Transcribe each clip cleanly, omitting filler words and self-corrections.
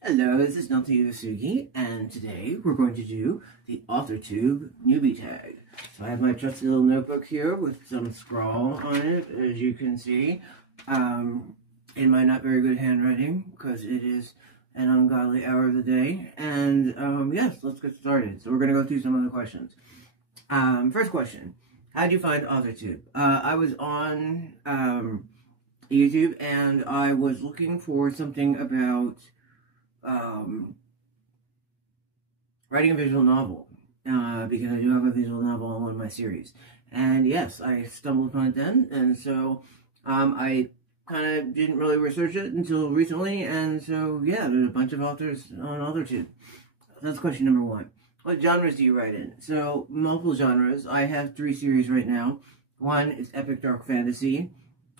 Hello, this is Natsuya Uesugi, and today we're going to do the AuthorTube Newbie Tag. So I have my trusty little notebook here with some scrawl on it, as you can see, in my not very good handwriting, because it is an ungodly hour of the day. And yes, let's get started. So we're going to go through some of the questions. First question, how did you find AuthorTube? I was on YouTube, and I was looking for something about writing a visual novel, because I do have a visual novel in one of my series. And yes, I stumbled upon it then, and so I kind of didn't really research it until recently, and so yeah, there's a bunch of authors on AuthorTube. That's question number one. What genres do you write in? So, multiple genres. I have 3 series right now. One is epic dark fantasy.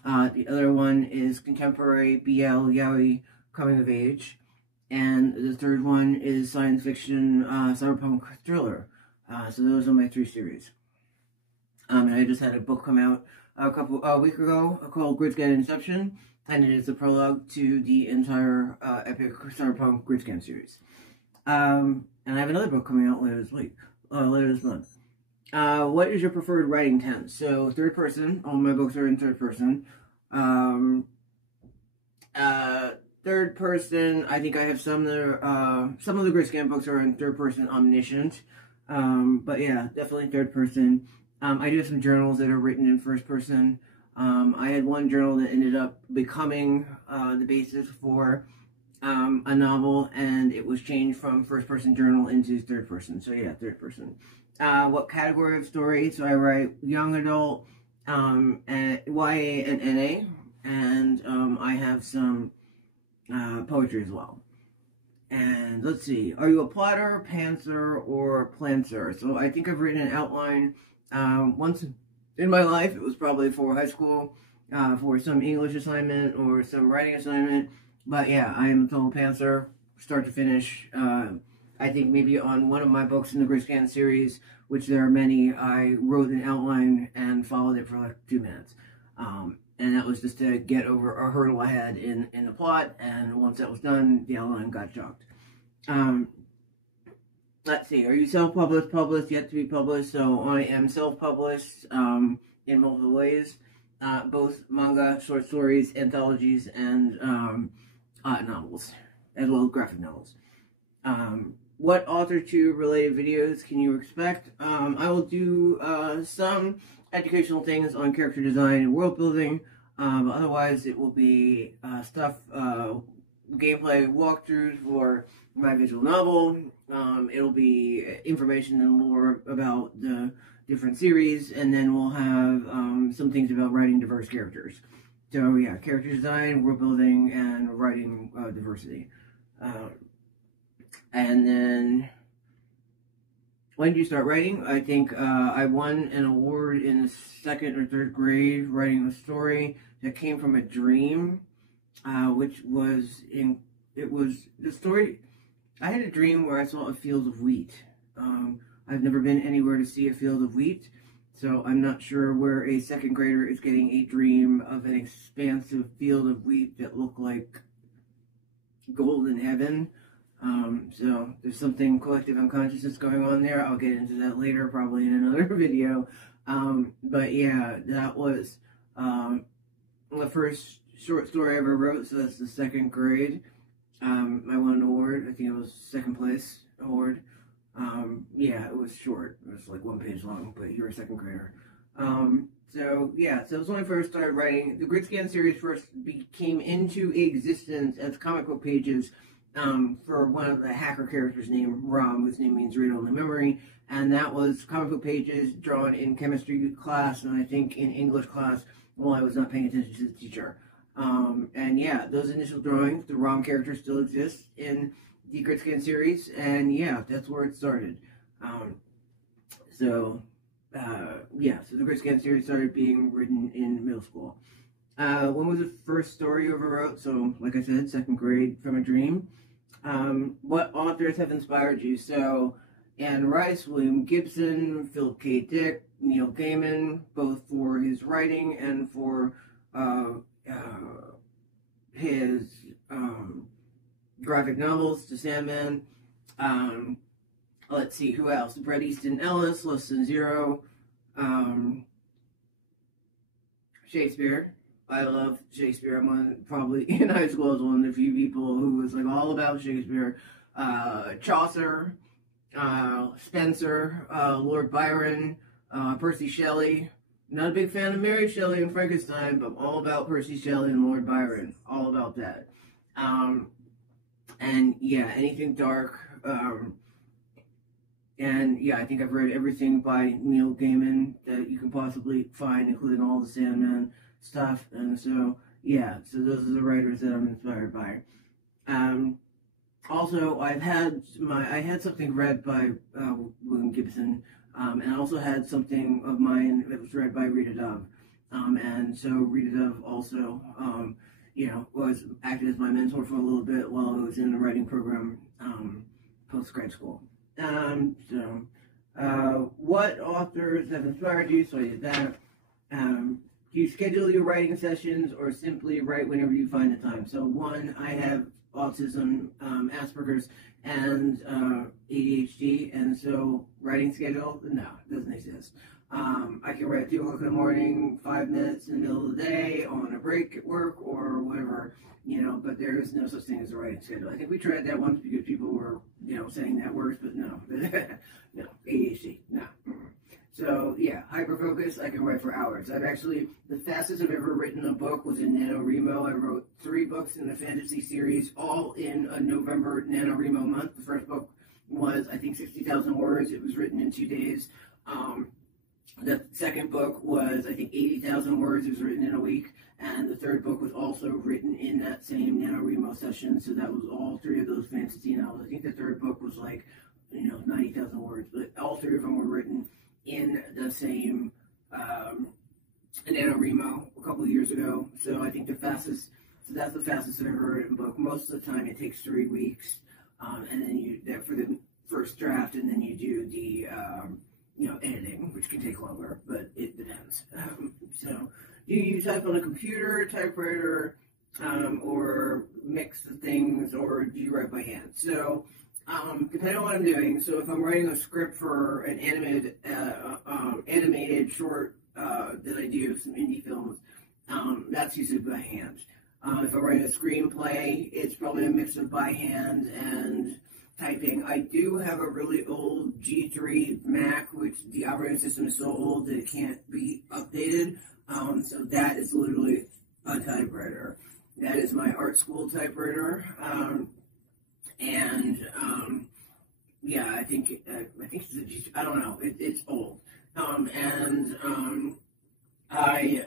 The other one is contemporary BL yaoi coming of age. And the third one is science fiction, cyberpunk thriller. So those are my 3 series. And I just had a book come out a week ago called Gridscan Inception, and it is the prologue to the entire epic cyberpunk Gridscan series. And I have another book coming out later this month. What is your preferred writing tense? So third person. All my books are in third person. Third person, I think I have some that are, some of the Gridscan books are in third person omniscient. But yeah, definitely third person. I do have some journals that are written in first person. I had one journal that ended up becoming the basis for a novel, and it was changed from first person journal into third person. So yeah, third person. What category of story? So I write young adult, and YA and NA, and I have some poetry as well. And let's see, are you a plotter, pantser, or planter? So I think I've written an outline once in my life. It was probably for high school, for some English assignment or some writing assignment. But yeah, I am a total pantser, start to finish. I think maybe on one of my books in the Gridscan series, which there are many, I wrote an outline and followed it for like 2 minutes. And that was just to get over a hurdle I had in the plot, and once that was done, the outline got chalked. Let's see, are you self-published, published, yet to be published? So I am self-published in multiple ways, both manga, short stories, anthologies, and novels, as well as graphic novels. What AuthorTube related videos can you expect? I will do some educational things on character design and world building, but otherwise it will be gameplay walkthroughs for my visual novel. It'll be information and lore about the different series, and then we'll have some things about writing diverse characters. So yeah, character design, world building, and writing diversity. And then, when did you start writing? I think I won an award in the 2nd or 3rd grade writing a story that came from a dream, which was the story. I had a dream where I saw a field of wheat. I've never been anywhere to see a field of wheat, so I'm not sure where a 2nd grader is getting a dream of an expansive field of wheat that looked like golden heaven. So there's something collective unconsciousness going on there. I'll get into that later, probably in another video. But yeah, that was the first short story I ever wrote, so that's the 2nd grade. I won an award. I think it was 2nd place award. Yeah, it was short. It was like 1 page long, but you're a 2nd grader. So yeah, so it was when I first started writing. The Gridscan series first came into existence as comic book pages for one of the hacker characters named Rom, whose name means read only memory, and that was comic book pages drawn in chemistry class, and I think in English class while I was not paying attention to the teacher. And yeah, those initial drawings, the Rom character still exists in the Gridscan series, and yeah, that's where it started. Yeah, so the Gridscan series started being written in middle school. When was the first story you ever wrote? So, like I said, 2nd grade, from a dream. What authors have inspired you? So, Anne Rice, William Gibson, Philip K. Dick, Neil Gaiman, both for his writing and for his graphic novels to Sandman. Let's see, who else? Bret Easton Ellis, Less Than Zero, Shakespeare. I love Shakespeare. I'm probably in high school as one of the few people who was like all about Shakespeare. Chaucer, Spencer, Lord Byron, Percy Shelley. Not a big fan of Mary Shelley and Frankenstein, but I'm all about Percy Shelley and Lord Byron. All about that. And yeah, anything dark. And yeah, I think I've read everything by Neil Gaiman that you can possibly find, including all the Sandman stuff. And so, yeah, so those are the writers that I'm inspired by. Also, I had something read by William Gibson, and I also had something of mine that was read by Rita Dove. And so Rita Dove also, was acted as my mentor for a little bit while I was in the writing program post-grad school. What authors have inspired you? So I did that. Do you schedule your writing sessions or simply write whenever you find the time? So one, I have autism, Asperger's, and ADHD, and so writing schedule, no, it doesn't exist. I can write at 2 o'clock in the morning, 5 minutes in the middle of the day, on a break at work, or whatever, but there is no such thing as a writing schedule. I think we tried that once because people were, saying that works, but no. No, ADHD, no. So, yeah, hyper-focus, I can write for hours. The fastest I've ever written a book was in NaNoWriMo. I wrote 3 books in the fantasy series, all in a November NaNoWriMo month. The first book was, I think, 60,000 words. It was written in 2 days. The second book was, I think, 80,000 words. It was written in a week. And the third book was also written in that same NaNoWriMo session. So that was all 3 of those fantasy novels. I think the third book was like, 90,000 words. But all 3 of them were written in the same NaNoWriMo a couple of years ago. So I think that's the fastest I've ever written a book. Most of the time it takes 3 weeks. And then for the first draft, and then you do the, editing, which can take longer, but it depends. So do you type on a computer, typewriter, or mix of things, or do you write by hand? So depending on what I'm doing, so if I'm writing a script for an animated short that I do, some indie films, that's usually by hand. If I'm writing a screenplay, it's probably a mix of by hand and typing. I do have a really old G3 Mac, which the operating system is so old that it can't be updated. So that is literally a typewriter. That is my art school typewriter. Yeah, I think it's a G3. I don't know. It's old. I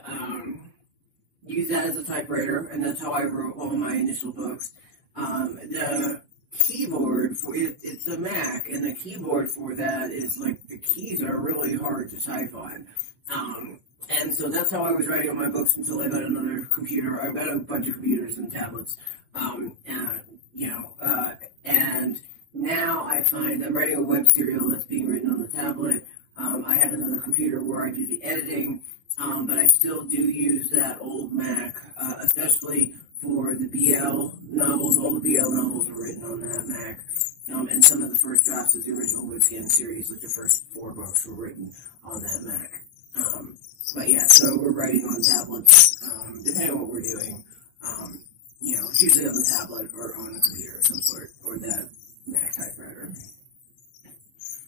use that as a typewriter, and that's how I wrote all my initial books. The keyboard for it, it's a Mac, and the keyboard for that is like the keys are really hard to type on. And so that's how I was writing all my books until I got another computer. I got a bunch of computers and tablets. And now I find I'm writing a web serial that's being written on the tablet. I have another computer where I do the editing, but I still do use that old Mac, especially for the BL novels. All the BL novels are written on that Mac. And some of the first drafts of the original Webscan series, like the first 4 books, were written on that Mac. But yeah, so we're writing on tablets, depending on what we're doing. It's usually on the tablet or on a computer of some sort, or that Mac typewriter.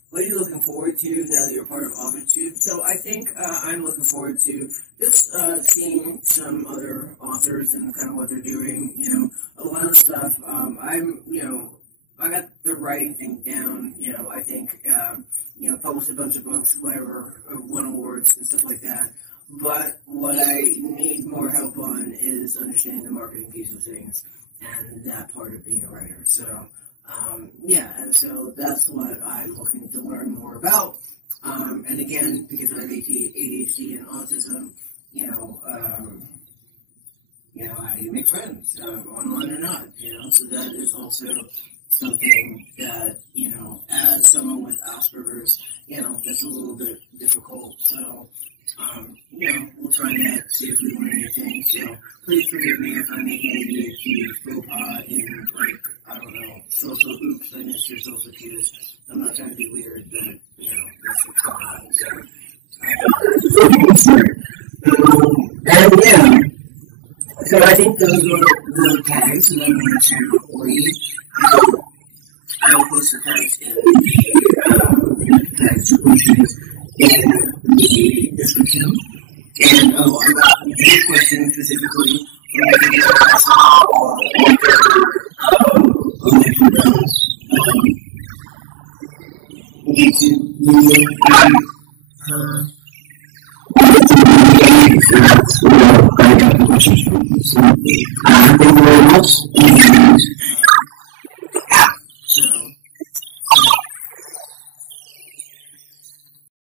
What are you looking forward to now that you're part of AuthorTube? So I think I'm looking forward to just seeing some other authors and kind of what they're doing. A lot of stuff. I got the writing thing down. I think published a bunch of books, whatever, won awards and stuff like that. But what I need more help on is understanding the marketing piece of things and that part of being a writer. So. And so that's what I'm looking to learn more about. And again, because I have ADHD and autism, how do you make friends, online or not, so that is also something that, as someone with Asperger's, that's a little bit difficult. So, we'll try that, see if we learn anything. So please forgive me if I make any ADHD faux pas in, also, oops, I missed your social cues. I'm not trying to be weird, but, that's what's going on. And yeah, so I think those are the tags that I'm going to read. I'll post the tags in the tag solutions in the description. And I got this question specifically from the video YouTube video. I got the questions from you. So, thank you very much.